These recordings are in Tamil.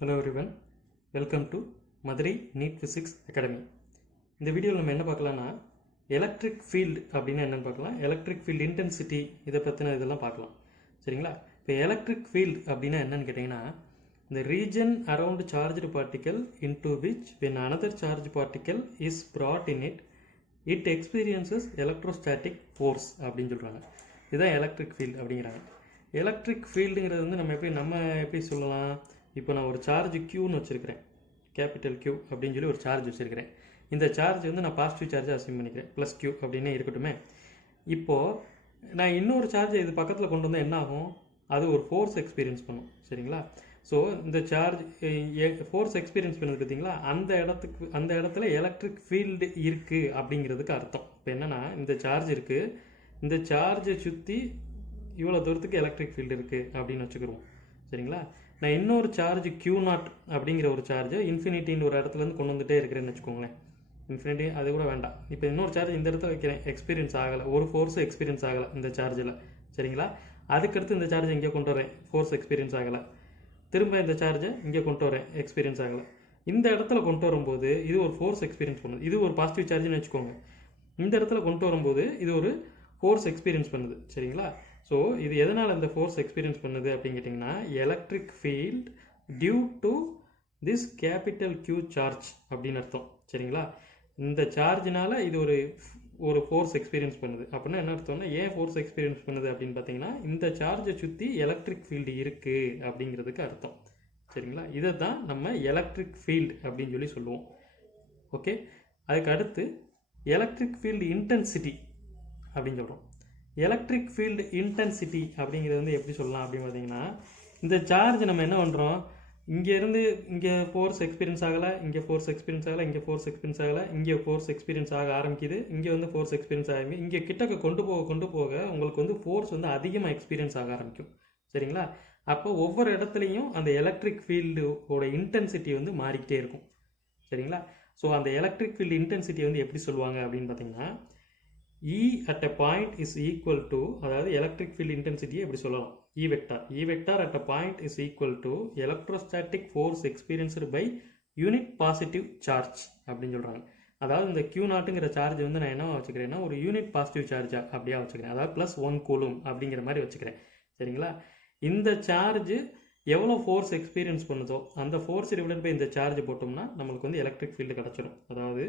Hello everyone, welcome to Madurai NEET Physics Academy. இந்த வீடியோவில் நம்ம என்ன பார்க்கலாம்னா எலக்ட்ரிக் ஃபீல்டு அப்படின்னா என்னென்னு பார்க்கலாம், எலக்ட்ரிக் ஃபீல்டு இன்டென்சிட்டி இதை பற்றின இதெல்லாம் பார்க்கலாம். சரிங்களா? இப்போ எலக்ட்ரிக் ஃபீல்டு அப்படின்னா என்னென்னு கேட்டிங்கன்னா, the region around charged particle into which when another charged particle is brought in it, it experiences electrostatic force அப்படின்னு சொல்கிறாங்க. இதுதான் எலக்ட்ரிக் ஃபீல்டு அப்படிங்கிறாங்க. எலக்ட்ரிக் ஃபீல்டுங்கிறது வந்து நம்ம எப்படி சொல்லலாம், இப்போ நான் ஒரு சார்ஜ் க்யூன்னு வச்சுருக்கிறேன், கேபிட்டல் க்யூ அப்படின்னு சொல்லி ஒரு சார்ஜ் வச்சுருக்கிறேன். இந்த சார்ஜ் வந்து நான் பாசிட்டிவ் சார்ஜை அசியூம் பண்ணிக்கிறேன், ப்ளஸ் க்யூ அப்படின்னே இருக்கட்டுமே. இப்போது நான் இன்னொரு சார்ஜை இது பக்கத்தில் கொண்டு வந்தால் என்ன ஆகும், அது ஒரு ஃபோர்ஸ் எக்ஸ்பீரியன்ஸ் பண்ணும். சரிங்களா? ஸோ இந்த சார்ஜ் ஃபோர்ஸ் எக்ஸ்பீரியன்ஸ் பண்ணது பார்த்தீங்களா, அந்த இடத்துல எலக்ட்ரிக் ஃபீல்டு இருக்குது அப்படிங்கிறதுக்கு அர்த்தம். இப்போ என்னென்னா, இந்த சார்ஜ் இருக்குது, இந்த சார்ஜை சுற்றி இவ்வளோ தூரத்துக்கு எலக்ட்ரிக் ஃபீல்டு இருக்குது அப்படின்னு வச்சுக்கிறோம். சரிங்களா? நான் இன்னொரு சார்ஜ் Q0 அப்படிங்கிற ஒரு சார்ஜை இன்ஃபினிட்டின்னு ஒரு இடத்துலேருந்து கொண்டு வந்துகிட்டே இருக்கிறேன்னு வச்சுக்கோங்களேன். இன்ஃபினிட்டி அது கூட வேண்டாம், இப்போ இன்னொரு சார்ஜ் இந்த இடத்துல வைக்கிறேன், எக்ஸ்பீரியன்ஸ் ஆகலை, ஒரு ஃபோர்ஸும் எக்ஸ்பீரியன்ஸ் ஆகலை இந்த சார்ஜில். சரிங்களா? அதுக்கடுத்து இந்த சார்ஜை இங்கே கொண்டு வரேன், ஃபோர்ஸ் எக்ஸ்பீரியன்ஸ் ஆகலை. திரும்ப இந்த சார்ஜை இங்கே கொண்டு வரேன், எக்ஸ்பீரியன்ஸ் ஆகலை. இந்த இடத்துல கொண்டு வரும்போது இது ஒரு ஃபோர்ஸ் எக்ஸ்பீரியன்ஸ் பண்ணுது. இது ஒரு பாசிட்டிவ் சார்ஜ்னு வச்சுக்கோங்க. இந்த இடத்துல கொண்டு வரும்போது இது ஒரு ஃபோர்ஸ் எக்ஸ்பீரியன்ஸ் பண்ணுது. சரிங்களா? ஸோ இது எதனால் இந்த ஃபோர்ஸ் எக்ஸ்பீரியன்ஸ் பண்ணுது அப்படின்னு கேட்டிங்கன்னா, electric field due to this capital Q charge அப்படின்னு அர்த்தம். சரிங்களா? இந்த சார்ஜினால் இது ஒரு ஃபோர்ஸ் எக்ஸ்பீரியன்ஸ் பண்ணுது. அப்படின்னா என்ன அர்த்தம்னா, ஏன் ஃபோர்ஸ் எக்ஸ்பீரியன்ஸ் பண்ணுது அப்படின்னு பார்த்தீங்கன்னா, இந்த சார்ஜை சுற்றி எலக்ட்ரிக் ஃபீல்டு இருக்குது அப்படிங்கிறதுக்கு அர்த்தம். சரிங்களா? இதை தான் நம்ம எலக்ட்ரிக் ஃபீல்டு அப்படின்னு சொல்லி சொல்லுவோம். ஓகே, அதுக்கு அடுத்து எலக்ட்ரிக் ஃபீல்டு இன்டென்சிட்டி அப்படின்னு சொல்கிறோம். எலக்ட்ரிக் ஃபீல்டு இன்டென்சிட்டி அப்படிங்கிறது வந்து எப்படி சொல்லலாம் அப்படின்னு பார்த்தீங்கன்னா, இந்த சார்ஜ் நம்ம என்ன பண்ணுறோம், இங்கேருந்து இங்கே ஃபோர்ஸ் எக்ஸ்பீரியன்ஸ் ஆகலை, இங்கே ஃபோர்ஸ் எக்ஸ்பீரியன்ஸ் ஆகலை, இங்கே ஃபோர்ஸ் எக்ஸ்பீரியன்ஸ் ஆகலை, இங்கே ஃபோர்ஸ் எக்ஸ்பீரியன்ஸ் ஆக ஆரம்பிக்குது, இங்கே வந்து ஃபோர்ஸ் எக்ஸ்பீரியன்ஸ் ஆகும், இங்கே கிட்டக்க கொண்டு போக உங்களுக்கு வந்து ஃபோர்ஸ் வந்து அதிகமாக எக்ஸ்பீரியன்ஸ் ஆக ஆரம்பிக்கும். சரிங்களா? அப்போ ஒவ்வொரு இடத்துலையும் அந்த எலக்ட்ரிக் ஃபீல்டோட இன்டென்சிட்டி வந்து மாறிக்கிட்டே இருக்கும். சரிங்களா? ஸோ அந்த எலக்ட்ரிக் ஃபீல்டு இன்டென்சிட்டி வந்து எப்படி சொல்லுவாங்க அப்படின்னு பார்த்தீங்கன்னா, E at a point is equal to, அதாவது எலக்ட்ரிக் ஃபீல்டு இன்டென்சிட்டியை எப்படி சொல்லலாம், E vector at a point is equal to electrostatic force experienced by unit positive charge அப்படின்னு சொல்கிறாங்க. அதாவது இந்த Q0ங்கிற சார்ஜ் வந்து நான் என்ன வச்சுக்கிறேன்னா, ஒரு யூனிட் பாசிட்டிவ் சார்ஜாக அப்படியே வச்சுக்கிறேன், அதாவது +1 கூலும் அப்படிங்கிற மாதிரி வச்சுக்கிறேன். சரிங்களா? இந்த சார்ஜ் எவ்வளோ ஃபோர்ஸ் எக்ஸ்பீரியன்ஸ் பண்ணுதோ அந்த ஃபோர்ஸ் டிவைடட் பை இந்த சார்ஜ் போட்டோம்னா நம்மளுக்கு வந்து எலக்ட்ரிக் ஃபீல்டு கிடச்சிடும். அதாவது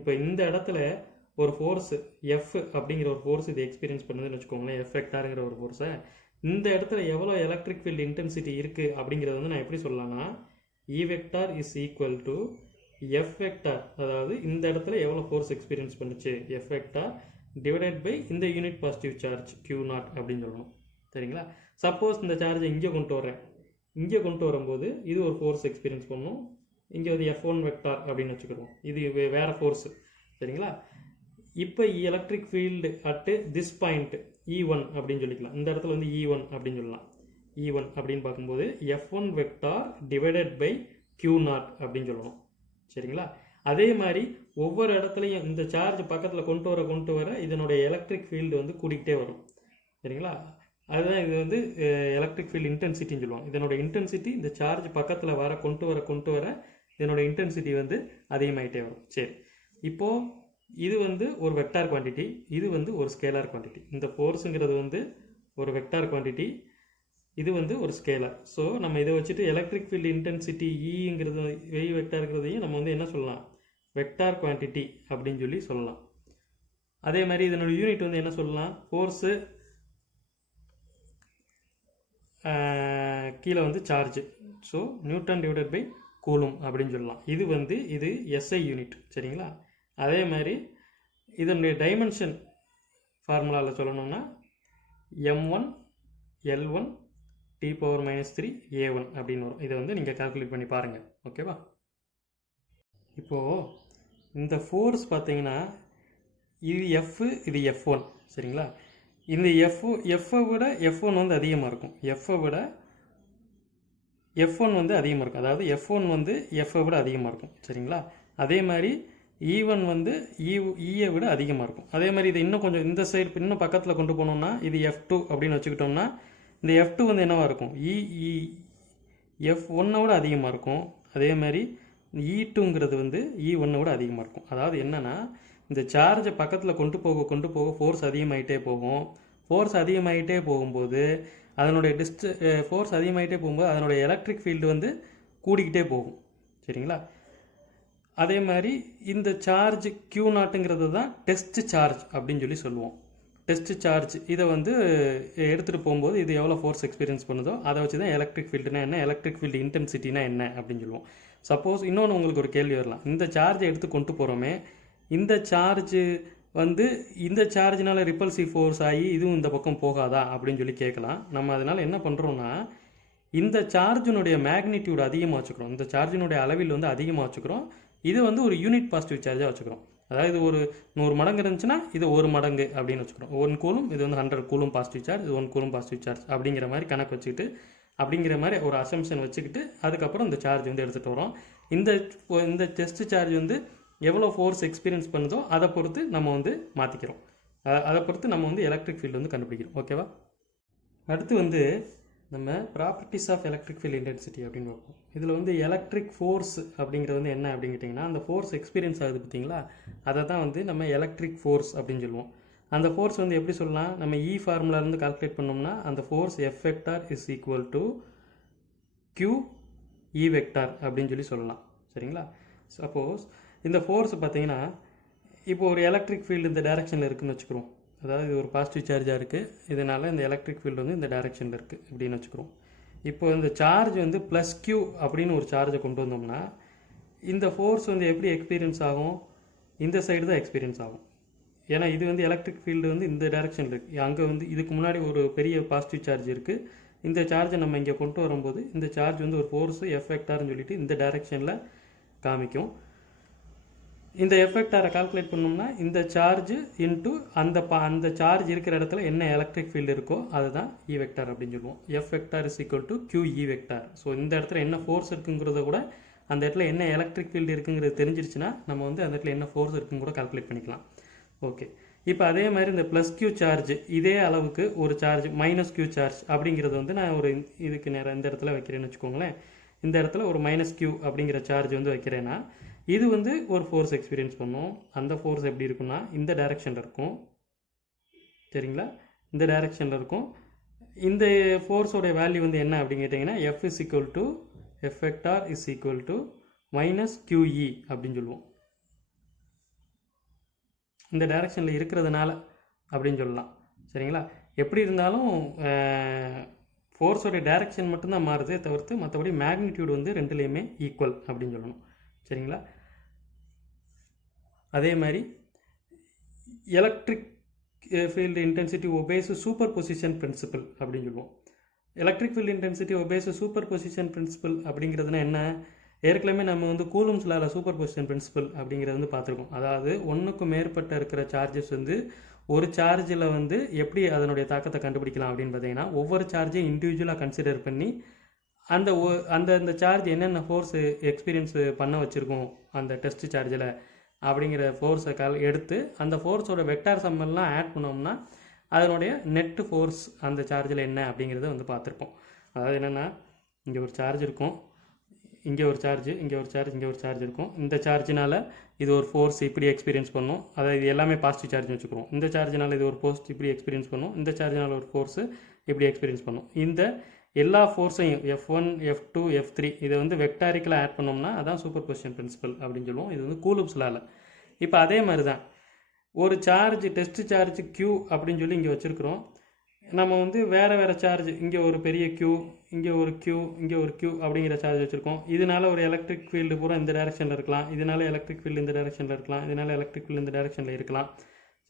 இப்போ இந்த இடத்துல ஒரு ஃபோர்ஸ் எஃப் அப்படிங்கிற ஒரு ஃபோர்ஸ் இது எக்ஸ்பீரியன்ஸ் பண்ணுதுன்னு வச்சுக்கோங்களேன், எஃப் வெக்டாருங்கிற ஒரு ஃபோர்ஸை. இந்த இடத்துல எவ்வளோ எலக்ட்ரிக் ஃபீல்டு இன்டென்சிட்டி இருக்குது அப்படிங்கிறது வந்து நான் எப்படி சொல்லலாம்னா, E vector is equal to F vector, அதாவது இந்த இடத்துல எவ்வளோ ஃபோர்ஸ் எக்ஸ்பீரியன்ஸ் பண்ணுச்சு எஃப் வெக்டார் டிவைடட் பை இந்த யூனிட் பாசிட்டிவ் சார்ஜ் Q0 அப்படின்னு சொல்லணும். சரிங்களா? சப்போஸ் இந்த சார்ஜை இங்கே கொண்டு வரேன், இங்கே கொண்டு வரும்போது இது ஒரு ஃபோர்ஸ் எக்ஸ்பீரியன்ஸ் பண்ணணும், இங்கே வந்து F1 வெக்டார் அப்படின்னு வச்சுக்கிடுவோம், இது வேறு ஃபோர்ஸு. சரிங்களா? இப்போ electric field at this point E1 அப்படின்னு சொல்லிக்கலாம். இந்த இடத்துல வந்து E1 அப்படின்னு சொல்லலாம். E1 அப்படின்னு பார்க்கும்போது F1 vector divided by Q0 அப்படின்னு சொல்லணும். சரிங்களா? அதே மாதிரி ஒவ்வொரு இடத்துலையும் இந்த சார்ஜ் பக்கத்தில் கொண்டு வர இதனுடைய எலக்ட்ரிக் ஃபீல்டு வந்து கூட்டிகிட்டே வரும். சரிங்களா? அதுதான் இது வந்து எலக்ட்ரிக் ஃபீல்டு இன்டென்சிட்டின்னு சொல்லுவாங்க. இதனோட இன்டென்சிட்டி இந்த சார்ஜ் பக்கத்தில் கொண்டு வர இதனோட இன்டென்சிட்டி வந்து அதிகமாகிட்டே வரும். சரி, இப்போது இது வந்து ஒரு வெக்டார் குவான்டிட்டி, இது வந்து ஒரு ஸ்கேலார் குவான்டிட்டி. இந்த ஃபோர்ஸுங்கிறது வந்து ஒரு வெக்டார் குவான்டிட்டி, இது வந்து ஒரு ஸ்கேலார். ஸோ நம்ம இதை வச்சுட்டு எலக்ட்ரிக் ஃபீல்டு இன்டென்சிட்டி ஈங்கிறது வெக்டாருங்கிறதையும் நம்ம வந்து என்ன சொல்லலாம், வெக்டார் குவான்டிட்டி அப்படின்னு சொல்லி சொல்லலாம். அதே மாதிரி இதனோட யூனிட் வந்து என்ன சொல்லலாம், ஃபோர்ஸு கீழே வந்து charge, so newton divided by coulomb அப்படின்னு சொல்லலாம். இது SI யூனிட். சரிங்களா? அதே மாதிரி இதனுடைய டைமென்ஷன் ஃபார்முலாவில் சொல்லணும்னா M1 L1 T⁻³ A1 அப்படின்னு வரும். இதை வந்து நீங்கள் கால்குலேட் பண்ணி பாருங்கள். ஓகேவா? இப்போது இந்த ஃபோர்ஸ் பார்த்தீங்கன்னா இது F, இது F1. சரிங்களா? இந்த எஃப்பை விட F1 வந்து அதிகமாக இருக்கும், எஃப்பை விட F1 வந்து அதிகமாக இருக்கும், அதாவது F1 வந்து எஃப்பை விட அதிகமாக இருக்கும். சரிங்களா? அதே மாதிரி E1 வந்து ஈயை விட அதிகமாக இருக்கும். அதே மாதிரி இதை இன்னும் கொஞ்சம் இந்த சைடு இன்னும் பக்கத்தில் கொண்டு போனோம்னா இது F2 அப்படின்னு வச்சுக்கிட்டோம்னா இந்த F2 வந்து என்னவாக இருக்கும், F1 விட அதிகமாக இருக்கும். அதே மாதிரி E2ங்கிறது வந்து E1 விட அதிகமாக இருக்கும். அதாவது என்னென்னா இந்த சார்ஜை பக்கத்தில் கொண்டு போக ஃபோர்ஸ் அதிகமாகிட்டே போகும். ஃபோர்ஸ் அதிகமாகிட்டே போகும்போது அதனுடைய ஃபோர்ஸ் அதிகமாகிட்டே போகும்போது அதனுடைய எலக்ட்ரிக் ஃபீல்டு வந்து கூடிக்கிட்டே போகும். சரிங்களா? அதே மாதிரி இந்த சார்ஜ் Q0ங்கிறது தான் டெஸ்ட் சார்ஜ் அப்படின்னு சொல்லி சொல்லுவோம். டெஸ்ட் சார்ஜ் இதை வந்து எடுத்துகிட்டு போகும்போது இது எவ்வளோ ஃபோர்ஸ் எக்ஸ்பீரியன்ஸ் பண்ணுதோ அதை வச்சு தான் எலக்ட்ரிக் ஃபீல்டுனா என்ன, எலக்ட்ரிக் ஃபீல்டு இன்டென்சிட்டினா என்ன அப்படின்னு சொல்லுவோம். சப்போஸ் இன்னொன்று உங்களுக்கு ஒரு கேள்வி வரலாம், இந்த சார்ஜை எடுத்து கொண்டு போகிறோமே, இந்த சார்ஜ் வந்து இந்த சார்ஜினால் ரிப்பல்சிவ் ஃபோர்ஸ் ஆகி இதுவும் இந்த பக்கம் போகாதா அப்படின்னு சொல்லி கேட்கலாம். நம்ம அதனால் என்ன பண்ணுறோன்னா, இந்த சார்ஜினுடைய மேக்னிடியூட் அதிகமாக வச்சுக்கிறோம், இந்த சார்ஜினுடைய அளவில் வந்து அதிகமாக வச்சுக்கிறோம். இது வந்து ஒரு யூனிட் பாசிட்டிவ் சார்ஜாக வச்சுக்கிறோம். அதாவது இது ஒரு 100 மடங்கு இருந்துச்சுன்னா இது 1 மடங்கு அப்படின்னு வச்சுக்கிறோம். 1 கூலும் இது வந்து 100 கூலும் பாசிட்டிவ் சார்ஜ், இது 1 கூலும் பாசிட்டிவ் சார்ஜ் அப்படிங்கிற மாதிரி கணக்கு வச்சுக்கிட்டு, அப்படிங்கிற மாதிரி ஒரு அசம்ஷன் வச்சுக்கிட்டு அதுக்கப்புறம் இந்த சார்ஜ் வந்து எடுத்துகிட்டு வரோம். இந்த டெஸ்ட் சார்ஜ் வந்து எவ்வளோ ஃபோர்ஸ் எக்ஸ்பீரியன்ஸ் பண்ணுதோ அதை பொறுத்து நம்ம வந்து மாற்றிக்கிறோம். அதை பொறுத்து நம்ம வந்து எலக்ட்ரிக் ஃபீல்டு வந்து கண்டுபிடிக்கிறோம். ஓகேவா? அடுத்து வந்து நம்ம properties of electric field intensity அப்படின்னு பார்ப்போம். இதில் வந்து எலக்ட்ரிக் ஃபோர்ஸ் அப்படிங்கிறது வந்து என்ன அப்படின்னு கேட்டிங்கன்னா, அந்த ஃபோர்ஸ் எக்ஸ்பீரியன்ஸ் ஆகுது பார்த்தீங்களா, அதை தான் வந்து நம்ம எலக்ட்ரிக் ஃபோர்ஸ் அப்படின்னு சொல்லுவோம். அந்த ஃபோர்ஸ் வந்து எப்படி சொல்லலாம், நம்ம E ஃபார்முலாலேருந்து கால்குலேட் பண்ணோம்னா அந்த force F vector is equal to Q E vector அப்படின்னு சொல்லி சொல்லலாம். சரிங்களா? சப்போஸ் இந்த ஃபோர்ஸ் பார்த்தீங்கன்னா, இப்போ ஒரு எலக்ட்ரிக் ஃபீல்டு இந்த டைரெக்ஷனில் இருக்குதுன்னு வச்சுக்கிறோம். அதாவது இது ஒரு பாசிட்டிவ் சார்ஜாக இருக்குது, இதனால் இந்த எலக்ட்ரிக் ஃபீல்டு வந்து இந்த டைரெக்ஷனில் இருக்குது அப்படின்னு வச்சுக்கிறோம். இப்போ இந்த சார்ஜ் வந்து ப்ளஸ் Q அப்படின்னு ஒரு சார்ஜை கொண்டு வந்தோம்னா இந்த ஃபோர்ஸ் வந்து எப்படி எக்ஸ்பீரியன்ஸ் ஆகும், இந்த சைடு தான் எக்ஸ்பீரியன்ஸ் ஆகும். ஏன்னா இது வந்து எலக்ட்ரிக் ஃபீல்டு வந்து இந்த டைரெக்ஷனில் இருக்குது. அங்கே வந்து இதுக்கு முன்னாடி ஒரு பெரிய பாசிட்டிவ் சார்ஜ் இருக்குது. இந்த சார்ஜை நம்ம இங்கே கொண்டு வரும்போது இந்த சார்ஜ் வந்து ஒரு ஃபோர்ஸு எஃப் வெக்டார்னு சொல்லிட்டு இந்த டைரெக்ஷனில் காமிக்கும். இந்த எஃபெக்டாரை கால்குலேட் பண்ணோம்னா இந்த சார்ஜ் இன்ட்டு அந்த சார்ஜ் இருக்கிற இடத்துல என்ன எலக்ட்ரிக் ஃபீல்டு இருக்கோ அதுதான் E வெக்டார் அப்படின்னு சொல்லுவோம். F vector is equal to QE vector. So இந்த இடத்துல என்ன ஃபோர்ஸ் இருக்குங்கிறத கூட அந்த இடத்துல என்ன எலக்ட்ரிக் ஃபீல்டு இருக்குங்கிறது தெரிஞ்சிருச்சுன்னா நம்ம வந்து அந்த இடத்துல என்ன ஃபோர்ஸ் இருக்குன்னு கூட கால்குலேட் பண்ணிக்கலாம். ஓகே, இப்போ அதே மாதிரி இந்த ப்ளஸ் Q சார்ஜ் இதே அளவுக்கு ஒரு சார்ஜ் மைனஸ் Q சார்ஜ் அப்படிங்கிறது வந்து நான் ஒரு இதுக்கு நேரம் இந்த இடத்துல வைக்கிறேன்னு வச்சுக்கோங்களேன். இந்த இடத்துல ஒரு மைனஸ் Q அப்படிங்கிற சார்ஜ் வந்து வைக்கிறேன்னா இது வந்து ஒரு ஃபோர்ஸ் எக்ஸ்பீரியன்ஸ் பண்ணும். அந்த ஃபோர்ஸ் எப்படி இருக்குன்னா இந்த டைரெக்ஷனில் இருக்கும். சரிங்களா? இந்த டைரெக்ஷனில் இருக்கும். இந்த ஃபோர்ஸோடைய வேல்யூ வந்து என்ன அப்படின்னு கேட்டிங்கன்னா F is equal to F vector is equal to minus QE அப்படின்னு சொல்லுவோம். இந்த டைரெக்ஷனில் இருக்கிறதுனால அப்படின்னு சொல்லலாம். சரிங்களா? எப்படி இருந்தாலும் ஃபோர்ஸோடைய டைரெக்ஷன் மட்டும்தான் மாறுதே தவிர்த்து மற்றபடி மேக்னிடியூட் வந்து ரெண்டுலேயுமே ஈக்குவல் அப்படின்னு சொல்லணும். சரிங்களா? அதே மாதிரி electric field intensity obeys superposition principle அப்படின்னு சொல்லுவோம். Electric field intensity obeys superposition principle அப்படிங்கிறதுனா என்ன, ஏற்கனவே நம்ம வந்து கூலும்ஸ் லால சூப்பர் பொசிஷன் பிரின்சிபல் அப்படிங்கிறது வந்து பார்த்துருக்கோம். அதாவது ஒன்றுக்கும் மேற்பட்ட இருக்கிற சார்ஜஸ் வந்து ஒரு சார்ஜில் வந்து எப்படி அதனுடைய தாக்கத்தை கண்டுபிடிக்கலாம் அப்படின்னு பார்த்தீங்கன்னா, ஒவ்வொரு சார்ஜையும் இண்டிவிஜுவலாக கன்சிடர் பண்ணி அந்த சார்ஜ் என்னென்ன ஃபோர்ஸ் எக்ஸ்பீரியன்ஸ் பண்ண வச்சுருக்கோம் அந்த டெஸ்ட் சார்ஜில் அப்படிங்கிற ஃபோர்ஸை எடுத்து அந்த ஃபோர்ஸோட வெக்டார் சம்மெல்லாம் ஆட் பண்ணோம்னா அதனுடைய நெட்டு ஃபோர்ஸ் அந்த சார்ஜில் என்ன அப்படிங்கிறத வந்து பார்த்துருப்போம். அதாவது என்னென்னா, இங்கே ஒரு சார்ஜ் இருக்கும், இங்கே ஒரு சார்ஜ், இங்கே ஒரு சார்ஜ், இங்கே ஒரு சார்ஜ் இருக்கும். இந்த சார்ஜினால் இது ஒரு ஃபோர்ஸ் இப்படி எக்ஸ்பீரியன்ஸ் பண்ணும். அதாவது இது எல்லாமே பாசிட்டிவ் சார்ஜ்னு வச்சுக்கிறோம். இந்த சார்ஜினால் இது ஒரு ஃபோர்ஸ் இப்படி எக்ஸ்பீரியன்ஸ் பண்ணும். இந்த சார்ஜினால் ஒரு ஃபோர்ஸு இப்படி எக்ஸ்பீரியன்ஸ் பண்ணும். இந்த எல்லா ஃபோர்ஸையும் F1, F2, F3 இதை வந்து வெக்டாரிக்கலாக ஆட் பண்ணோம்னா அதான் சூப்பர் பொசிஷன் பிரின்சிபல் அப்படின்னு சொல்லுவோம். இது வந்து கூலும்ஸ் லால. இப்போ அதே மாதிரி தான் ஒரு சார்ஜ் டெஸ்ட் சார்ஜ் Q அப்படின்னு சொல்லி இங்கே வச்சுருக்கிறோம். நம்ம வந்து வேறு சார்ஜ், இங்கே ஒரு பெரிய Q, இங்கே ஒரு Q, இங்கே ஒரு Q அப்படிங்கிற சார்ஜ் வச்சுருக்கோம். இதனால் ஒரு எலக்ட்ரிக் ஃபீல்டு பூரா இந்த டைரெக்ஷனில் இருக்கலாம், இதனால் எலக்ட்ரிக் ஃபீல்டு இந்த டைரெக்ஷனில் இருக்கலாம், இதனால் எலக்ட்ரிக் ஃபீல்டு இந்த டைரெக்ஷனில் இருக்கலாம்.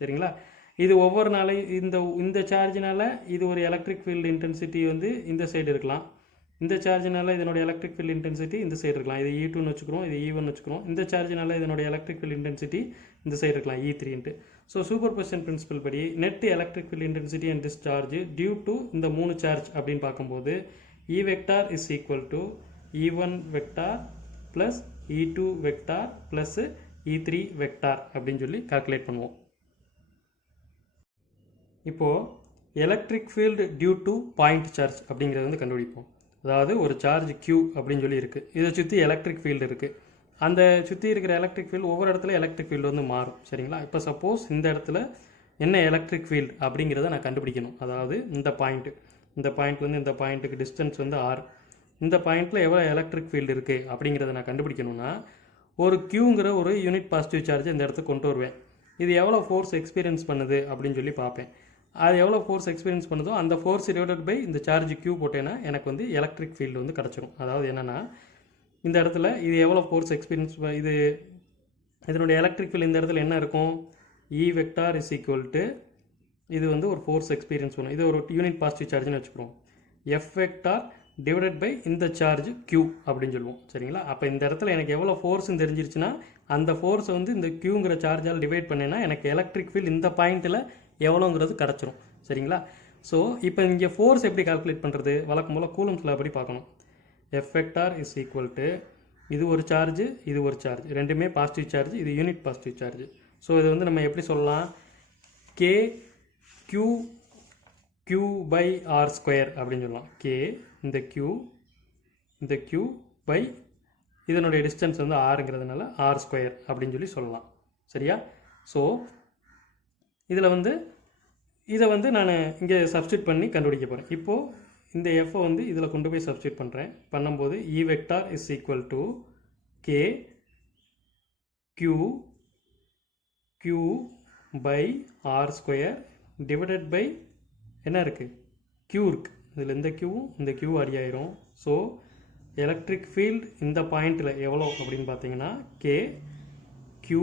சரிங்களா? இது ஒவ்வொரு நாளையும் இந்த சார்ஜினால் இது ஒரு எலக்ட்ரிக் ஃபீல்டு இன்டென்சிட்டி வந்து இந்த சைடு இருக்கலாம். இந்த சார்ஜினால் இதனுடைய எலக்ட்ரிக் ஃபீல்டு இன்டென்சிட்டி இந்த சைடு இருக்கலாம். இது E2ன்னு வச்சுக்கிறோம், இது E1 வச்சுக்கிறோம். இந்த சார்ஜினால் இதனுடைய எலக்ட்ரிக் ஃபீல்டு இன்டென்சிட்டி இந்த சைடு இருக்கலாம், E3ன்ட்டு. ஸோ சூப்பர் பொசிஷன் பிரின்சிபல் படி net electric field intensity and discharge due to இந்த 3 சார்ஜ் அப்படின்னு பார்க்கும்போது E vector is equal to E1 vector plus E2 vector plus E3 vector அப்படின்னு சொல்லி கால்குலேட் பண்ணுவோம். இப்போது electric field due to point charge அப்படிங்கிறத வந்து கண்டுபிடிப்போம். அதாவது ஒரு சார்ஜ் Q அப்படின்னு சொல்லி இருக்குது. இதை சுற்றி எலக்ட்ரிக் ஃபீல்டு இருக்குது. அந்த சுற்றி இருக்கிற எலக்ட்ரிக் ஃபீல்டு ஒவ்வொரு இடத்துல எலக்ட்ரிக் ஃபீல்டு வந்து மாறும். சரிங்களா? இப்போ சப்போஸ் இந்த இடத்துல என்ன எலக்ட்ரிக் ஃபீல்டு அப்படிங்கிறத நான் கண்டுபிடிக்கணும். அதாவது இந்த பாயிண்ட்லேருந்து இந்த பாயிண்ட்டுக்கு டிஸ்டன்ஸ் வந்து R. இந்த பாயிண்ட்டில் எவ்வளோ எலக்ட்ரிக் ஃபீல்டு இருக்குது அப்படிங்கிறத நான் கண்டுபிடிக்கணும்னா ஒரு Qங்கிற ஒரு யூனிட் பாசிட்டிவ் சார்ஜ் இந்த இடத்துக்கு கொண்டு வருவேன். இது எவ்வளோ ஃபோர்ஸ் எக்ஸ்பீரியன்ஸ் பண்ணுது அப்படின்னு சொல்லி பார்ப்பேன். அது எவ்வளோ ஃபோர்ஸ் எக்ஸ்பீரியன்ஸ் பண்ணுதோ அந்த ஃபோர்ஸ் டிவைடட் பை இந்த சார்ஜ் Q போட்டேன்னா எனக்கு வந்து எலக்ட்ரிக் ஃபீல்டு வந்து கிடச்சிரும். அதாவது என்னென்னா இந்த இடத்துல இது எவ்வளோ ஃபோர்ஸ் எக்ஸ்பீரியன்ஸ் இதனுடைய எலக்ட்ரிக் ஃபீல்டு இந்த இடத்துல என்ன இருக்கும்? E vector is equal to இது வந்து ஒரு ஃபோர்ஸ் எக்ஸ்பீரியன்ஸ் பண்ணும். இது ஒரு யூனிட் பாசிட்டிவ் சார்ஜ்னு வச்சுக்கிறோம். F வெக்டார் டிவைடட் பை இந்த சார்ஜ் Q அப்படின்னு சொல்லுவோம். சரிங்களா? அப்போ இந்த இடத்துல எனக்கு எவ்வளோ ஃபோர்ஸ்ன்னு தெரிஞ்சிருச்சுன்னா அந்த ஃபோர்ஸை வந்து இந்த Qங்கிற சார்ஜால் டிவைட் பண்ணேன்னா எனக்கு எலக்ட்ரிக் ஃபீல்டு இந்த பாயிண்ட்டில் எவ்வளோங்கிறது கிடச்சிரும். சரிங்களா? ஸோ இப்போ இங்கே ஃபோர்ஸ் எப்படி கால்குலேட் பண்ணுறது? வழக்கம் போல் கூலம்ஸில் அப்படி பார்க்கணும். F vector is equal to இது ஒரு சார்ஜ், இது ஒரு சார்ஜ், ரெண்டுமே பாசிட்டிவ் சார்ஜ், இது யூனிட் பாசிட்டிவ் சார்ஜ். ஸோ இது வந்து நம்ம எப்படி சொல்லலாம்? K Q by R square அப்படின்னு சொல்லலாம். K இந்த Q பை இதனுடைய டிஸ்டன்ஸ் வந்து ஆறுங்கிறதுனால ஆர் ஸ்கொயர் அப்படின்னு சொல்லி சொல்லலாம். சரியா? ஸோ இதில் வந்து இதை வந்து நான் இங்கே சப்ஸ்டியூட் பண்ணி கண்டுபிடிக்க போகிறேன். இப்போது இந்த எஃப்பை வந்து இதில் கொண்டு போய் சப்ஸ்டியூட் பண்ணுறேன். பண்ணும்போது E vector is equal to K Q by R square divided by என்ன இருக்குது? Q இருக்குது. இதில் இந்த Qவும் இந்த Q அடியாயிரும். ஸோ எலக்ட்ரிக் ஃபீல்டு இந்த பாயிண்டில் எவ்வளோ அப்படின்னு பார்த்தீங்கன்னா K Q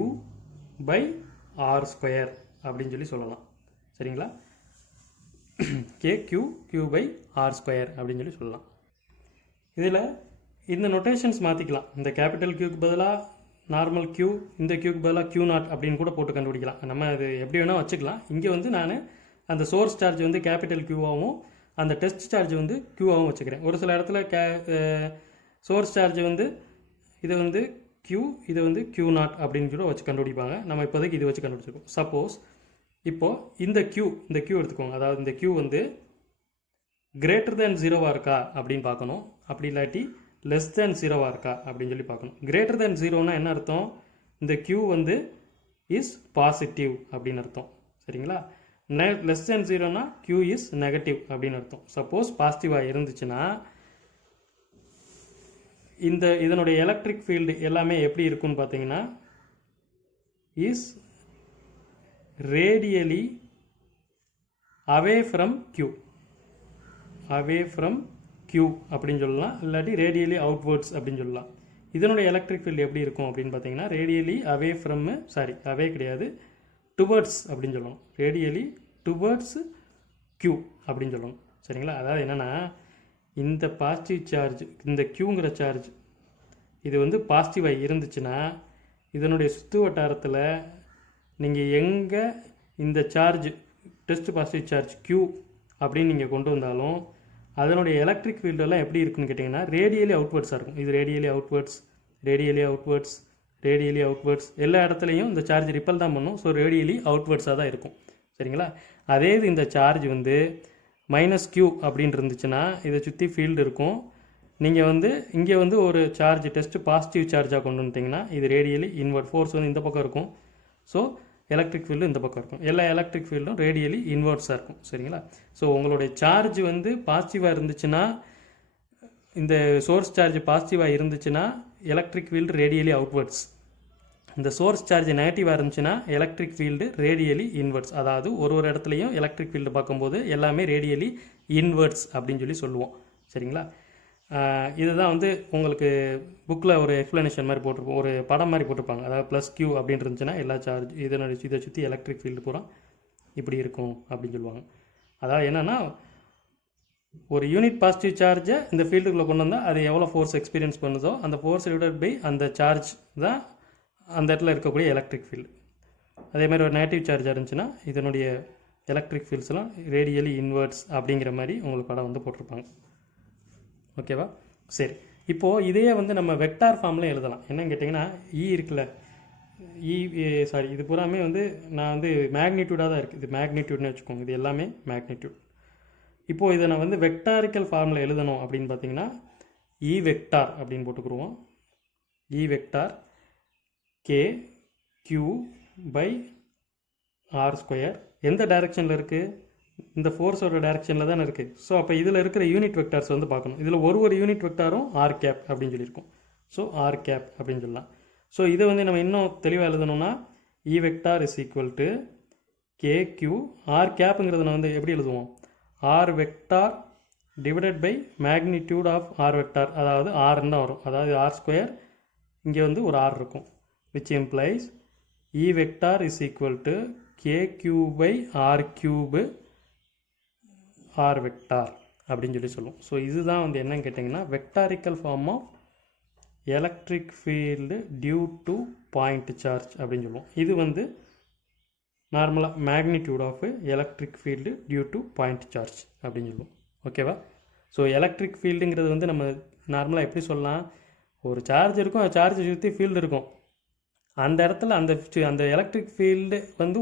by R square அப்படின்னு சொல்லி சொல்லலாம். சரிங்களா? K Q by R square அப்படின்னு சொல்லி சொல்லலாம். இதில் இந்த நொட்டேஷன்ஸ் மாற்றிக்கலாம். இந்த கேபிட்டல் Qக்கு பதிலாக நார்மல் Q, இந்த Qக்கு பதிலாக Q0 அப்படின்னு கூட போட்டு கண்டுபிடிக்கலாம். நம்ம அது எப்படி வேணால் வச்சுக்கலாம். இங்கே வந்து நான் அந்த சோர்ஸ் சார்ஜ் வந்து கேபிட்டல் Qவாகவும் அந்த டெஸ்ட் சார்ஜ் வந்து Qவாகவும் வச்சுக்கிறேன். ஒரு சில இடத்துல சோர்ஸ் சார்ஜ் வந்து இதை வந்து Q, இதை வந்து Q0 அப்படின்னு கூட வச்சு கண்டுபிடிப்பாங்க. நம்ம இப்போதைக்கு இது வச்சு கண்டுபிடிச்சிருக்கோம். சப்போஸ் இப்போது இந்த Q எடுத்துக்கோங்க. அதாவது இந்த Q வந்து கிரேட்டர் தேன் 0வாக இருக்கா அப்படின்னு பார்க்கணும். அப்படி இல்லாட்டி லெஸ் தேன் 0வாக இருக்கா அப்படின்னு சொல்லி பார்க்கணும். கிரேட்டர் தேன் 0னா என்ன அர்த்தம்? இந்த Q வந்து இஸ் பாசிட்டிவ் அப்படின்னு அர்த்தம். சரிங்களா? லெஸ் தேன் 0னா Q இஸ் நெகட்டிவ் அப்படின்னு அர்த்தம். சப்போஸ் பாசிட்டிவாக இருந்துச்சுன்னா இதனுடைய எலக்ட்ரிக் ஃபீல்டு எல்லாமே எப்படி இருக்குன்னு பார்த்தீங்கன்னா is radially away from Q அப்படின்னு சொல்லலாம். இல்லாட்டி ரேடியலி அவுட்வேர்ட்ஸ் அப்படின்னு சொல்லலாம். இதனுடைய எலக்ட்ரிக் ஃபீல்டு எப்படி இருக்கும் அப்படின்னு பார்த்தீங்கன்னா ரேடியலி அவே ஃப்ரம் அவே கிடையாது, டுவர்ட்ஸ் அப்படின்னு சொல்லணும். ரேடியலி டுவர்ட்ஸ் Q அப்படின்னு சொல்லணும். சரிங்களா? அதாவது என்னென்னா இந்த பாசிட்டிவ் சார்ஜ், இந்த Qங்கிற சார்ஜ் இது வந்து பாசிட்டிவாக இருந்துச்சுன்னா இதனுடைய சுற்று வட்டாரத்தில் நீங்கள் எங்கே இந்த charge test positive charge Q அப்படின்னு நீங்கள் கொண்டு வந்தாலும் அதனுடைய எலக்ட்ரிக் ஃபீல்டெல்லாம் எப்படி இருக்குன்னு கேட்டிங்கன்னா ரேடியலி அவுட்வேர்ட்ஸாக இருக்கும். இது ரேடியலி அவுட்வேர்ட்ஸ் எல்லா இடத்துலையும் இந்த சார்ஜ் ரிப்பல் தான் பண்ணும். ஸோ ரேடியலி அவுட்வேர்ட்ஸாக தான் இருக்கும். சரிங்களா? அதே இது இந்த சார்ஜ் வந்து -Q அப்படின்னு இருந்துச்சுன்னா இதை சுற்றி ஃபீல்டு இருக்கும். நீங்கள் வந்து இங்கே வந்து ஒரு சார்ஜ் டெஸ்ட் பாசிட்டிவ் சார்ஜாக கொண்டு வந்துட்டிங்கன்னா இது ரேடியலி இன்வெர்ட், ஃபோர்ஸ் வந்து இந்த பக்கம் இருக்கும். ஸோ எலக்ட்ரிக் ஃபீல்டு இந்த பக்கம் இருக்கும். எல்லா எலக்ட்ரிக் ஃபீல்டும் ரேடியலி இன்வெர்ட்ஸாக இருக்கும். சரிங்களா? ஸோ உங்களுடைய சார்ஜ் வந்து பாசிட்டிவாக இருந்துச்சுன்னா, இந்த சோர்ஸ் சார்ஜ் பாசிட்டிவாக இருந்துச்சுன்னா எலக்ட்ரிக் ஃபீல்டு ரேடியலி அவுட்வர்ட்ஸ். இந்த சோர்ஸ் சார்ஜ் நெகட்டிவாக இருந்துச்சுன்னா எலக்ட்ரிக் ஃபீல்டு ரேடியலி இன்வெர்ட்ஸ். அதாவது ஒரு இடத்துலையும் எலக்ட்ரிக் ஃபீல்டு பார்க்கும்போது எல்லாமே ரேடியலி இன்வெர்ட்ஸ் அப்படின்னு சொல்லி சொல்லுவோம். சரிங்களா? இதுதான் வந்து உங்களுக்கு புக்கில் ஒரு எக்ஸ்ப்ளனேஷன் மாதிரி போட்டிருப்போம், ஒரு படம் மாதிரி போட்டிருப்பாங்க. அதாவது +Q அப்படின்னு இருந்துச்சுன்னா எல்லா சார்ஜ் இதை சுற்றி எலக்ட்ரிக் ஃபீல்டு பூரா இப்படி இருக்கும் அப்படின்னு சொல்லுவாங்க. அதாவது என்னென்னா ஒரு யூனிட் பாசிட்டிவ் சார்ஜை இந்த ஃபீல்டுக்குள்ளே கொண்டு வந்தால் அது எவ்வளோ ஃபோர்ஸ் எக்ஸ்பீரியன்ஸ் பண்ணுதோ அந்த ஃபோர்ஸ் டிவைடட் பை அந்த சார்ஜ் தான் அந்த இடத்துல இருக்கக்கூடிய எலக்ட்ரிக் ஃபீல்டு. அதேமாதிரி ஒரு நெகட்டிவ் சார்ஜாக இருந்துச்சுன்னா இதனுடைய எலக்ட்ரிக் ஃபீல்ட்ஸ்லாம் ரேடியலி இன்வெர்ட்ஸ் அப்படிங்கிற மாதிரி உங்களுக்கு படம் வந்து போட்டிருப்பாங்க. ஓகேவா? சரி, இப்போது இதையே வந்து நம்ம வெக்டார் ஃபார்மில் எழுதலாம். என்னன்னு கேட்டிங்கன்னா இருக்குல்ல, இது பூராமே வந்து நான் வந்து மேக்னிடியூடாக தான் இருக்குது. இது மேக்னிடியூட்னு வச்சுக்கோங்க. இது எல்லாமே மேக்னிடியூட். இப்போது இதை நான் வந்து வெக்டாரிக்கல் ஃபார்மில் எழுதணும் அப்படின்னு பார்த்தீங்கன்னா இ வெக்டார் அப்படின்னு போட்டுக்குருவோம். E vector K Q by R square எந்த டைரெக்ஷனில் இருக்குது? இந்த ஃபோர்ஸோட டைரெக்ஷனில் தானே இருக்குது. ஸோ அப்போ இதில் இருக்கிற யூனிட் வெக்டார்ஸ் வந்து பார்க்கணும். இதில் ஒரு யூனிட் வெக்டாரும் ஆர் கேப் அப்படின்னு சொல்லியிருக்கோம். ஸோ ஆர் கேப் அப்படின்னு சொல்லலாம். ஸோ இதை வந்து நம்ம இன்னும் தெளிவாக எழுதணும்னா E vector is equal to K Q R கேப்புங்கிறத நான் வந்து எப்படி எழுதுவோம்? R vector divided by magnitude of R vector, அதாவது ஆர்ன்னு தான் வரும். அதாவது ஆர் ஸ்கொயர், இங்கே வந்து ஒரு ஆர் இருக்கும், which implies E vector is equal to K Q by R cube R vector அப்படின்னு சொல்லுவோம். ஸோ இதுதான் வந்து என்னன்னு கேட்டிங்கன்னா vectorial form of electric field due to point charge அப்படின்னு சொல்லுவோம். இது வந்து நார்மலாக magnitude of electric field due to point charge அப்படின்னு சொல்லுவோம். ஓகேவா? ஸோ எலக்ட்ரிக் ஃபீல்டுங்கிறது வந்து நம்ம நார்மலாக எப்படி சொல்லலாம்? ஒரு சார்ஜ் இருக்கும், அந்த சார்ஜை சுற்றி ஃபீல்டு இருக்கும். அந்த இடத்துல அந்த எலக்ட்ரிக் ஃபீல்டு வந்து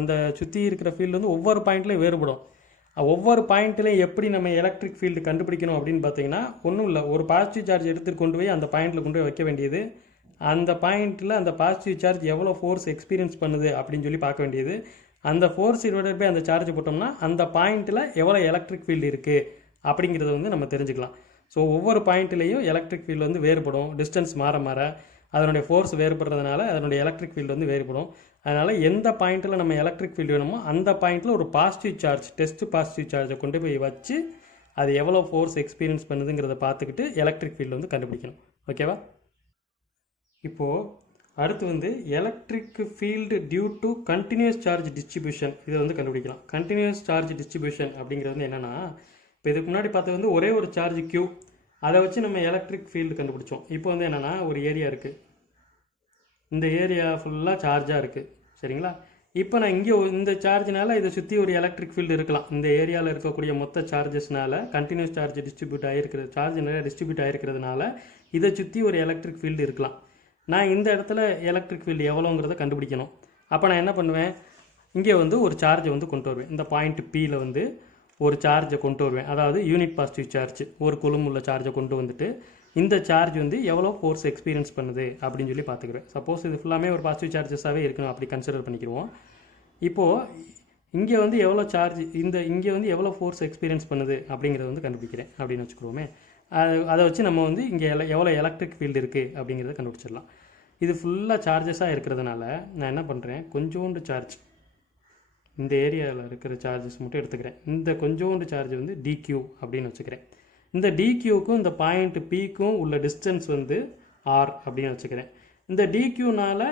அந்த சுற்றி இருக்கிற ஃபீல்டு வந்து ஒவ்வொரு பாயிண்ட்லேயும் வேறுபடும். ஒவ்வொரு பாயிண்ட்லேயும் எப்படி நம்ம எலக்ட்ரிக் ஃபீல்டு கண்டுபிடிக்கணும் அப்படின்னு பார்த்தீங்கன்னா ஒன்றும் இல்லை, ஒரு பாசிட்டிவ் சார்ஜ் எடுத்துகிட்டு கொண்டு போய் அந்த பாயிண்டில் கொண்டு போய் வைக்க வேண்டியது. அந்த பாயிண்ட்டில் அந்த பாசிட்டிவ் சார்ஜ் எவ்வளோ ஃபோர்ஸ் எக்ஸ்பீரியன்ஸ் பண்ணுது அப்படின்னு சொல்லி பார்க்க வேண்டியது. அந்த ஃபோர்ஸ் டிவைடட் பை அந்த சார்ஜ் போட்டோம்னா அந்த பாயிண்ட்டில் எவ்வளோ எலக்ட்ரிக் ஃபீல்டு இருக்குது அப்படிங்கிறத வந்து நம்ம தெரிஞ்சுக்கலாம். ஸோ ஒவ்வொரு பாயிண்ட்லேயும் எலக்ட்ரிக் ஃபீல்டு வந்து வேறுபடும். டிஸ்டன்ஸ் மாற மாற அதனுடைய ஃபோர்ஸ் வேறுபடுறதுனால அதனுடைய எலக்ட்ரிக் ஃபீல்டு வந்து வேறுபடும். அதனால் எந்த பாயிண்ட்டில் நம்ம எலக்ட்ரிக் ஃபீல்டு வேணுமோ அந்த பாயிண்ட்டில் ஒரு பாசிட்டிவ் சார்ஜ், டெஸ்ட் பாசிட்டிவ் சார்ஜை கொண்டு போய் வச்சு அது எவ்வளோ ஃபோர்ஸ் எக்ஸ்பீரியன்ஸ் பண்ணுதுங்கிறத பார்த்துக்கிட்டு எலக்ட்ரிக் ஃபீல்டு வந்து கண்டுபிடிக்கணும். ஓகேவா? இப்போது அடுத்து வந்து electric field due to continuous charge distribution, இதை வந்து கண்டுபிடிக்கலாம். கண்டினியூஸ் சார்ஜ் டிஸ்ட்ரிபியூஷன் அப்படிங்கிறது வந்து என்னென்னா, இப்போ இதுக்கு முன்னாடி பார்த்தது வந்து ஒரே ஒரு சார்ஜ் Q, அதை வச்சு நம்ம எலக்ட்ரிக் ஃபீல்டு கண்டுபிடிச்சோம். இப்போ வந்து என்னென்னா ஒரு ஏரியா இருக்குது, இந்த ஏரியா ஃபுல்லாக சார்ஜாக இருக்குது. சரிங்களா? இப்போ நான் இங்கே இந்த சார்ஜினால இதை சுற்றி ஒரு எலக்ட்ரிக் ஃபீல்டு இருக்கலாம். இந்த ஏரியாவில் இருக்கக்கூடிய மொத்த சார்ஜஸ்னால கண்டினியூஸ் சார்ஜ் டிஸ்ட்ரிபியூட் ஆகிருக்கிறது, சார்ஜ் நிறைய டிஸ்ட்ரிபியூட் ஆகிருக்கிறதுனால இதை சுற்றி ஒரு எலக்ட்ரிக் ஃபீல்டு இருக்கலாம். நான் இந்த இடத்துல எலக்ட்ரிக் ஃபீல்டு எவ்வளோங்கிறத கண்டுபிடிக்கணும். அப்போ நான் என்ன பண்ணுவேன்? இங்கே வந்து ஒரு சார்ஜை வந்து கொண்டு வருவேன். இந்த பாயிண்ட் Pயில் வந்து ஒரு சார்ஜை கொண்டு வருவேன். அதாவது யூனிட் பாசிட்டிவ் சார்ஜ், ஒரு கூலும் உள்ள சார்ஜை கொண்டு வந்துட்டு இந்த சார்ஜ் வந்து எவ்வளோ ஃபோர்ஸ் எக்ஸ்பீரியன்ஸ் பண்ணுது அப்படின்னு சொல்லி பார்த்துக்குறேன். சப்போஸ் இது ஃபுல்லாமே ஒரு பாசிட்டிவ் சார்ஜஸாகவே இருக்கணும், அப்படி கன்சிடர் பண்ணிக்கிடுவோம். இப்போது இங்கே வந்து எவ்வளோ சார்ஜ், இங்கே வந்து எவ்வளோ ஃபோர்ஸ் எக்ஸ்பீரியன்ஸ் பண்ணுது அப்படிங்கிறத வந்து கண்டுபிடிக்கிறேன் அப்படின்னு வச்சுக்கிடுவோமே. அதை வச்சு நம்ம வந்து இங்கே எவ்வளோ எலக்ட்ரிக் ஃபீல்டு இருக்குது அப்படிங்கிறத கண்டுபிடிச்சிடலாம். இது ஃபுல்லாக சார்ஜஸாக இருக்கிறதுனால நான் என்ன பண்ணுறேன், கொஞ்சோண்டு சார்ஜ் இந்த ஏரியாவில் இருக்கிற சார்ஜஸ் மட்டும் எடுத்துக்கிறேன். இந்த கொஞ்சோண்டு சார்ஜ் வந்து dq அப்படின்னு வச்சுக்கிறேன். இந்த dqக்கும் இந்த பாயிண்ட் Pக்கும் உள்ள டிஸ்டன்ஸ் வந்து r அப்படின்னு வச்சுக்கிறேன். இந்த dqனால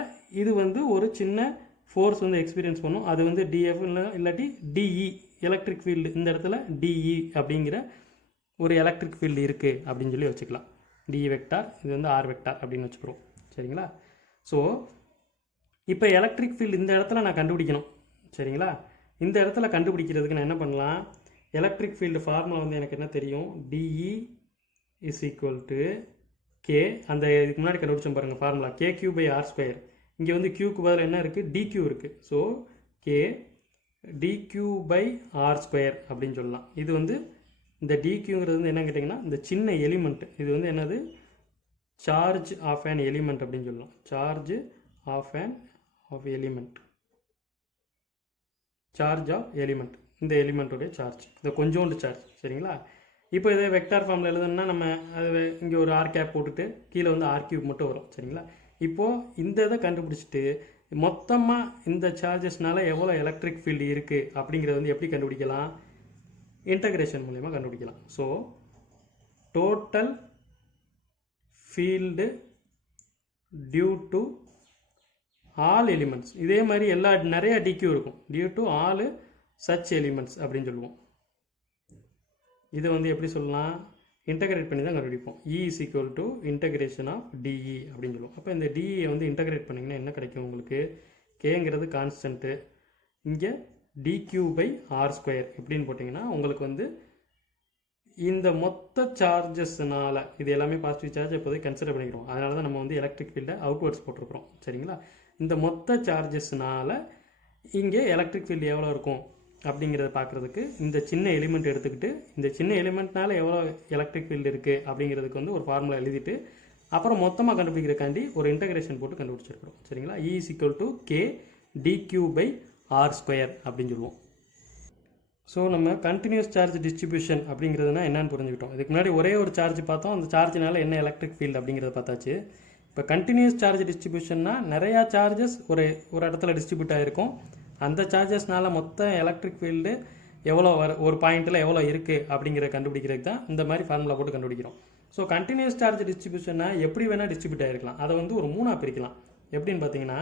இது வந்து ஒரு சின்ன ஃபோர்ஸ் வந்து எக்ஸ்பீரியன்ஸ் பண்ணும். அது வந்து dF இல்லாட்டி dE எலக்ட்ரிக் ஃபீல்டு, இந்த இடத்துல dE அப்படிங்கிற ஒரு எலக்ட்ரிக் ஃபீல்டு இருக்குது அப்படின்னு சொல்லி வச்சுக்கலாம். dE வெக்டார், இது வந்து r வெக்டார் அப்படின்னு வச்சுக்கிறோம். சரிங்களா? ஸோ இப்போ எலக்ட்ரிக் ஃபீல்டு இந்த இடத்துல நான் கண்டுபிடிக்கணும். சரிங்களா? இந்த இடத்துல கண்டுபிடிக்கிறதுக்கு நான் என்ன பண்ணலாம்? எலக்ட்ரிக் ஃபீல்டு ஃபார்முலா வந்து எனக்கு என்ன தெரியும்? dE is equal to K, அந்த இதுக்கு முன்னாடி கண்டுபிடிச்சோம் பாருங்கள் formula, KQ by R square. இங்கே வந்து Qக்கு பதில் என்ன இருக்குது? dQ இருக்குது. So K dQ by R square அப்படின்னு சொல்லலாம். இது வந்து இந்த dQங்கிறது வந்து என்ன கேட்டிங்கன்னா இந்த சின்ன எலிமெண்ட், இது வந்து என்னது? சார்ஜ் ஆஃப் an எலிமெண்ட் அப்படின்னு சொல்லலாம். Charge of element, charge of element, இந்த எலிமெண்ட்டுடைய சார்ஜ், இந்த கொஞ்சோண்டு சார்ஜ். சரிங்களா? இப்போ இதை வெக்டார் ஃபார்மில் எழுதணும்னா நம்ம அது இங்கே ஒரு ஆர் கேப் போட்டுட்டு கீழே வந்து ஆர் கியூப் மட்டும் வரும். சரிங்களா? இப்போது இந்த இதை கண்டுபிடிச்சிட்டு மொத்தமாக இந்த சார்ஜஸ்னால எவ்வளோ எலக்ட்ரிக் ஃபீல்டு இருக்குது அப்படிங்கிறத வந்து எப்படி கண்டுபிடிக்கலாம்? இன்டகிரேஷன் மூலமா கண்டுபிடிக்கலாம். So total field due to all elements, இதே மாதிரி நிறைய dq இருக்கும், due to all such elements அப்படின்னு சொல்லுவோம். இதை வந்து எப்படி சொல்லலாம்? இன்டகிரேட் பண்ணி தான் கண்டுபிடிப்போம். E is equal to integration of dE அப்படின்னு சொல்லுவோம். அப்போ இந்த dE வந்து இன்டகிரேட் பண்ணிங்கன்னா என்ன கிடைக்கும் உங்களுக்கு? கேங்கிறது கான்ஸ்டன்ட்டு, இங்கே dq பை ஆர் ஸ்கொயர் எப்படின்னு போட்டிங்கன்னா உங்களுக்கு வந்து இந்த மொத்த சார்ஜஸ்னால, இது எல்லாமே பாசிட்டிவ் சார்ஜ் இப்போதைக்கு கன்சிடர் பண்ணிக்கிறோம், அதனால தான் நம்ம வந்து எலக்ட்ரிக் ஃபீல்டை அவுட்வர்ட்ஸ் போட்டிருக்கிறோம். சரிங்களா? இந்த மொத்த சார்ஜஸ்னால இங்கே எலக்ட்ரிக் ஃபீல்டு எவ்வளோ இருக்கும் அப்படிங்கிறத பார்க்குறதுக்கு இந்த சின்ன எலிமெண்ட் எடுத்துக்கிட்டு இந்த சின்ன எலிமெண்ட்னால எவ்வளோ எலக்ட்ரிக் ஃபீல்டு இருக்குது அப்படிங்கிறதுக்கு வந்து ஒரு ஃபார்முலா எழுதிட்டு அப்புறம் மொத்தமாக கண்டுபிடிக்கிறக்காண்டி ஒரு இன்டகிரேஷன் போட்டு கண்டுபிடிச்சிருக்கிறோம். சரிங்களா? E = K dq/r² அப்படின்னு சொல்லுவோம். ஸோ நம்ம கண்டினியூஸ் சார்ஜ் டிஸ்ட்ரிபியூஷன் அப்படிங்கிறதுனா என்னன்னு புரிஞ்சுக்கிட்டோம். இதுக்கு முன்னாடி ஒரே ஒரு சார்ஜ் பார்த்தோம், அந்த சார்ஜினால என்ன எலக்ட்ரிக் ஃபீல்டு அப்படிங்கிறத பார்த்தாச்சு. இப்போ கண்டினியூஸ் சார்ஜ் டிஸ்ட்ரிபியூஷன்னா நிறையா சார்ஜஸ் ஒரு இடத்துல டிஸ்ட்ரிபியூட் ஆகிருக்கும். அந்த சார்ஜஸ்னால மொத்த எலக்ட்ரிக் ஃபீல்டு எவ்வளோ ஒரு பாயிண்ட்டில் எவ்வளோ இருக்குது அப்படிங்கிற கண்டுபிடிக்கிறதுக்கு தான் இந்த மாதிரி ஃபார்முலா போட்டு கண்டுபிடிக்கிறோம். ஸோ கண்டினியூஸ் சார்ஜ் டிஸ்ட்ரிபியூஷனை எப்படி வேணால் டிஸ்ட்ரிபியூட் ஆகிருக்கலாம். அதை வந்து ஒரு 3ஆக பிரிக்கலாம். எப்படின்னு பார்த்தீங்கன்னா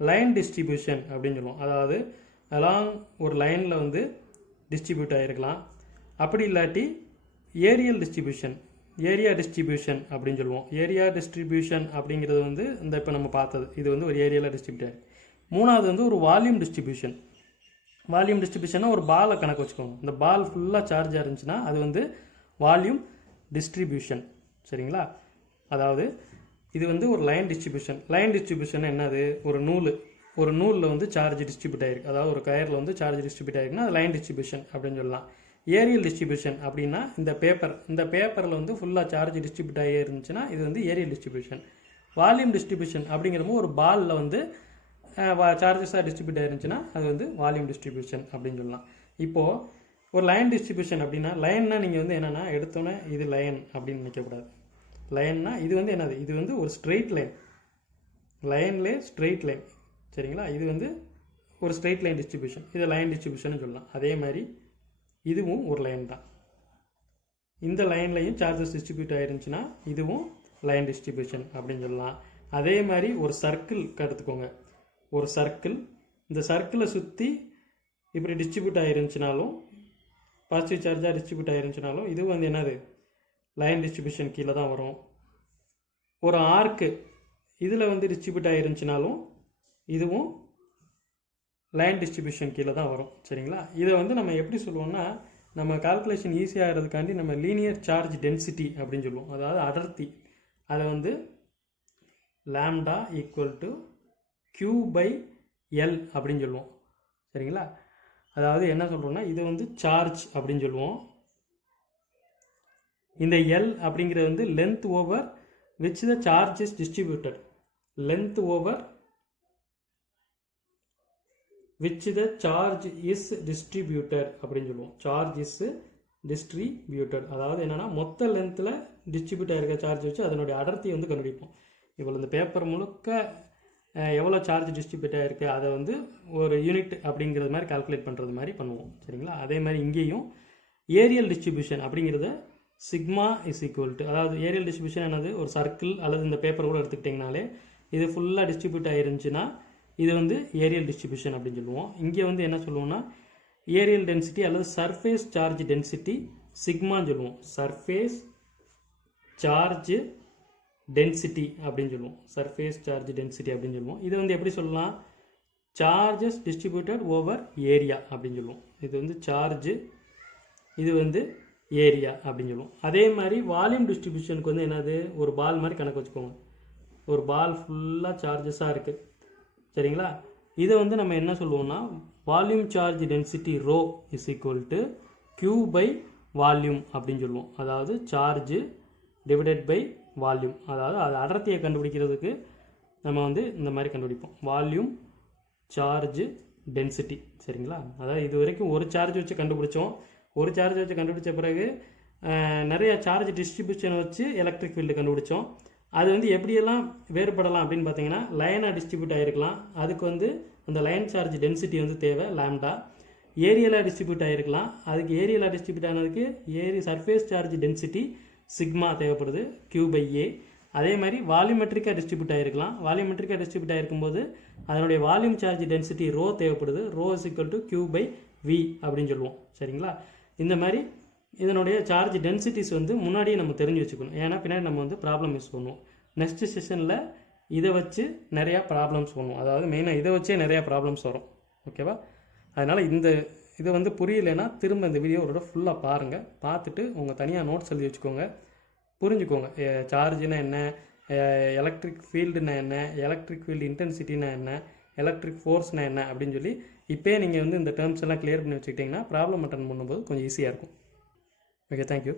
லைன் டிஸ்ட்ரிபியூஷன் அப்படின்னு சொல்லுவோம். அதாவது அலாங் ஒரு லைனில் வந்து டிஸ்ட்ரிபியூட் ஆகிருக்கலாம். அப்படி இல்லாட்டி ஏரியல் டிஸ்ட்ரிபியூஷன், ஏரியா டிஸ்ட்ரிபியூஷன் அப்படின்னு சொல்லுவோம். ஏரியா டிஸ்ட்ரிபியூஷன் அப்படிங்கிறது வந்து இந்த இப்போ நம்ம பார்த்தது இது வந்து ஒரு ஏரியாவில் டிஸ்ட்ரிபியூட் ஆகிருக்கு. 3வது வந்து ஒரு வால்யூம் டிஸ்ட்ரிபியூஷன். வால்யூம் டிஸ்ட்ரிபியூஷன்னா ஒரு பாலை கணக்கு வச்சுக்கோங்க. இந்த பால் ஃபுல்லாக சார்ஜாக இருந்துச்சுன்னா அது வந்து வால்யூம் டிஸ்ட்ரிபியூஷன். சரிங்களா? அதாவது இது வந்து ஒரு லைன் டிஸ்ட்ரிபியூஷன். லைன் டிஸ்ட்ரிபியூஷன் என்னது? ஒரு நூலில் வந்து சார்ஜ் டிஸ்ட்ரிபியூட் ஆகிருக்கு. அதாவது ஒரு கயரில் வந்து சார்ஜ் டிஸ்ட்ரிபியூட் ஆகிருக்குன்னா அது லைன் டிஸ்ட்ரிபியூஷன் அப்படின்னு சொல்லலாம். ஏரியல் டிஸ்ட்ரிபியூஷன் அப்படின்னா இந்த பேப்பரில் வந்து ஃபுல்லாக சார்ஜ் டிஸ்ட்ரிபியூட் ஆகி இருந்துச்சுன்னா இது வந்து ஏரியல் டிஸ்ட்ரிபியூஷன். வால்யூம் டிஸ்ட்ரிபியூஷன் அப்படிங்கிறப்போ ஒரு பாலில் வந்து சார்ஜஸாக டிஸ்ட்ரிபியூட் ஆகிருந்துச்சுன்னா அது வந்து வால்யூம் டிஸ்ட்ரிபியூஷன் அப்படின்னு சொல்லலாம். இப்போது ஒரு லைன் டிஸ்ட்ரிபியூஷன் அப்படின்னா லைன்னா நீங்கள் வந்து என்னென்னா எடுத்தோன்னே இது லைன் அப்படின்னு நினைக்கக்கூடாது. லைன்னா இது வந்து என்னது? இது வந்து ஒரு ஸ்ட்ரெயிட் லைன், லைன்லேயே ஸ்ட்ரெயிட் லைன். சரிங்களா? இது வந்து ஒரு ஸ்ட்ரெயிட் லைன் டிஸ்ட்ரிபியூஷன், இது லைன் டிஸ்ட்ரிபியூஷன் சொல்லலாம். அதே மாதிரி இதுவும் ஒரு லைன் தான். இந்த லைன்லையும் சார்ஜஸ் டிஸ்ட்ரிபியூட் ஆகிருந்துச்சுன்னா இதுவும் லைன் டிஸ்ட்ரிபியூஷன் அப்படின்னு சொல்லலாம். அதே மாதிரி ஒரு சர்க்கிள் எடுத்துக்கோங்க. ஒரு சர்க்கிள், இந்த சர்க்கிளை சுற்றி இப்படி டிஸ்ட்ரிபியூட் ஆகிருந்துச்சுனாலும் பாசிட்டிவ் சார்ஜாக டிஸ்ட்ரிபியூட் ஆகிருந்துச்சுனாலும் இது வந்து என்னது? லைன் டிஸ்ட்ரிபியூஷன் கீழே தான் வரும். ஒரு ஆர்க்கு இதில் வந்து டிஸ்ட்ரிபியூட் ஆகிருந்துச்சுனாலும் இதுவும் லைன் டிஸ்ட்ரிபியூஷன் கீழே தான் வரும். சரிங்களா? இதை வந்து நம்ம எப்படி சொல்லுவோம்னா நம்ம கால்குலேஷன் ஈஸியாகிறதுக்காண்டி நம்ம லீனியர் சார்ஜ் டென்சிட்டி அப்படின்னு சொல்லுவோம். அதாவது அடர்த்தி. அதை வந்து லாம்டா = Q/L அப்படின்னு சொல்லுவோம். சரிங்களா? அதாவது என்ன சொல்கிறோம்னா இது வந்து சார்ஜ் அப்படின்னு சொல்லுவோம். இந்த L அப்படிங்கிறது வந்து length over which the charge is distributed. Length over which the charge is distributed அப்படின்னு சொல்லுவோம். Charge is distributed. அதாவது என்னென்னா மொத்த லென்த்தில் டிஸ்ட்ரிபியூட் ஆகிருக்க சார்ஜ் வச்சு அதனுடைய அடர்த்தியை வந்து கண்டுபிடிப்போம். இவ்வளோ இந்த பேப்பர் முழுக்க எவ்வளோ சார்ஜ் டிஸ்ட்ரிபியூட் ஆகிருக்கு அதை வந்து ஒரு யூனிட் அப்படிங்கிறது மாதிரி கால்குலேட் பண்ணுறது மாதிரி பண்ணுவோம். சரிங்களா? அதே மாதிரி இங்கேயும் ஏரியல் டிஸ்ட்ரிபியூஷன் அப்படிங்கிறத சிக்மா = அதாவது ஏரியல் டிஸ்ட்ரிபியூஷன் என்னது? ஒரு சர்க்கிள் அல்லது இந்த பேப்பர் கூட எடுத்துக்கிட்டிங்கனாலே இது ஃபுல்லாக டிஸ்ட்ரிபியூட் ஆகிருந்துச்சுன்னா இது வந்து ஏரியல் டிஸ்ட்ரிபியூஷன் அப்படின்னு சொல்லுவோம். இங்கே வந்து என்ன சொல்லுவோம்னா ஏரியல் டென்சிட்டி அல்லது சர்ஃபேஸ் சார்ஜ் டென்சிட்டி சிக்மான்னு சொல்லுவோம். சர்ஃபேஸ் சார்ஜ் டென்சிட்டி அப்படின்னு சொல்லுவோம். சர்ஃபேஸ் சார்ஜ் டென்சிட்டி அப்படின்னு சொல்லுவோம். இது வந்து எப்படி சொல்லலாம்? சார்ஜஸ் டிஸ்ட்ரிபியூட்டட் ஓவர் ஏரியா அப்படின்னு சொல்லுவோம். இது வந்து சார்ஜ், இது வந்து ஏரியா அப்படின்னு சொல்லுவோம். அதே மாதிரி வால்யூம் டிஸ்ட்ரிபியூஷனுக்கு வந்து என்னது? ஒரு பால் மாதிரி கணக்கு வச்சுக்கோங்க. ஒரு பால் ஃபுல்லாக சார்ஜஸாக இருக்குது. சரிங்களா? இதை வந்து நம்ம என்ன சொல்லுவோம்னா வால்யூம் சார்ஜ் டென்சிட்டி ρ = Q/வால்யூம் அப்படின்னு சொல்லுவோம். அதாவது சார்ஜ் டிவைடட் பை வால்யூம். அதாவது அது அடர்த்தியை கண்டுபிடிக்கிறதுக்கு நம்ம வந்து இந்த மாதிரி கண்டுபிடிப்போம். Volume charge density. சரிங்களா? அதாவது இது வரைக்கும் ஒரு சார்ஜ் வச்சு கண்டுபிடிச்சோம். ஒரு சார்ஜ் வச்சு கண்டுபிடிச்ச பிறகு நிறைய சார்ஜ் டிஸ்ட்ரிபியூஷனை வச்சு எலக்ட்ரிக் ஃபீல்டு கண்டுபிடிச்சோம். அது வந்து எப்படியெல்லாம் வேறுபடலாம் அப்படின்னு பார்த்தீங்கன்னா லைனாக டிஸ்ட்ரிபியூட் ஆகிருக்கலாம். அதுக்கு வந்து அந்த லைன் சார்ஜ் டென்சிட்டி வந்து தேவை லாம்டா. ஏரியலாக டிஸ்ட்ரிபியூட் ஆகிருக்கலாம். அதுக்கு ஏரியலாக டிஸ்ட்ரிபியூட் ஆனதுக்கு சர்ஃபேஸ் சார்ஜ் டென்சிட்டி சிக்மா தேவைப்படுது Q/A. அதே மாதிரி வால்யூமெட்ரிக்காக டிஸ்ட்ரிபியூட் ஆகிருக்கலாம். வால்யூமெட்ரிக்காக டிஸ்ட்ரிபியூட் ஆகிருக்கும்போது அதனுடைய வால்யூம் சார்ஜ் டென்சிட்டி ρ தேவைப்படுது. ρ = Q/V அப்படின்னு சொல்லுவோம். சரிங்களா? இந்த மாதிரி இதனுடைய சார்ஜ் டென்சிட்டிஸ் வந்து முன்னாடியே நம்ம தெரிஞ்சு வச்சுக்கணும். ஏன்னா பின்னாடி நம்ம வந்து ப்ராப்ளம் யூஸ் பண்ணுவோம். நெக்ஸ்ட் செஷனில் இதை வச்சு நிறையா ப்ராப்ளம்ஸ் பண்ணுவோம். அதாவது மெயினாக இதை வச்சே நிறையா ப்ராப்ளம்ஸ் வரும். ஓகேவா? அதனால் இதை வந்து புரியலைன்னா திரும்ப இந்த வீடியோ ஒரு ஃபுல்லாக பாருங்கள். பார்த்துட்டு உங்கள் தனியாக நோட்ஸ் எழுதி வச்சுக்கோங்க. புரிஞ்சுக்கோங்க. சார்ஜுனா என்ன, எலக்ட்ரிக் ஃபீல்டுனா என்ன, எலக்ட்ரிக் ஃபீல்டு இன்டென்சிட்டினா என்ன, எலக்ட்ரிக் ஃபோர்ஸ்னா என்ன அப்படின்னு சொல்லி இப்போயே நீங்கள் வந்து இந்த டேர்ம்ஸ் எல்லாம் கிளியர் பண்ணி வச்சுக்கிட்டிங்கன்னா ப்ராப்ளம் அட்டன் பண்ணும்போது கொஞ்சம் ஈஸியாக இருக்கும். Okay, thank you.